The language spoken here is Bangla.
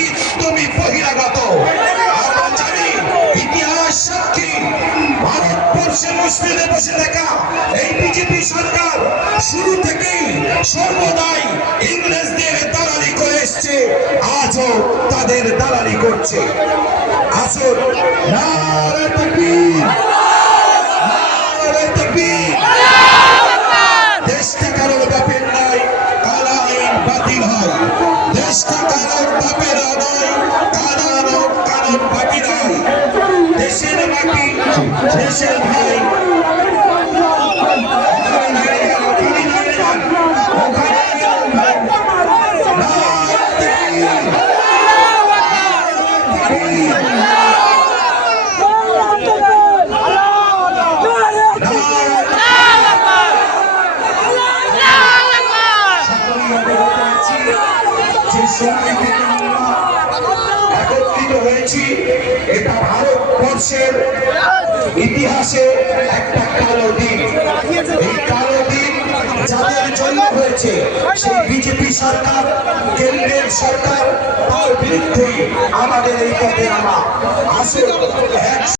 নাপিত তুমি বহিরাগত। আমরা জানি ইতিহাস সাক্ষী, ভারতবর্ষে মসজিদে বসে থাকা এই বিজেপি সরকার শুরু থেকেই সর্বদাই ইংরেজদের দালালি করে এসছে, আজও তাদের দালালি করছে। আসুন, নারে তাকবীর, নারে তাকবীর। দেশটা কারোর বাপের নয়, কালা আইন বাতিল হয়। দেশটা কারোর বাপের নয়, কানুন বাতিল হয়। দেশের মাটি, দেশের ভাই, একত্রিত হয়েছি। এটা ভারতবর্ষের ইতিহাসে একটা কালো দিন। এই কালো দিন যাদের জন্য হয়েছে, সেই বিজেপি সরকার, কেন্দ্রের সরকার, তার বিরুদ্ধে আমাদের এই পথে নামা। আসুন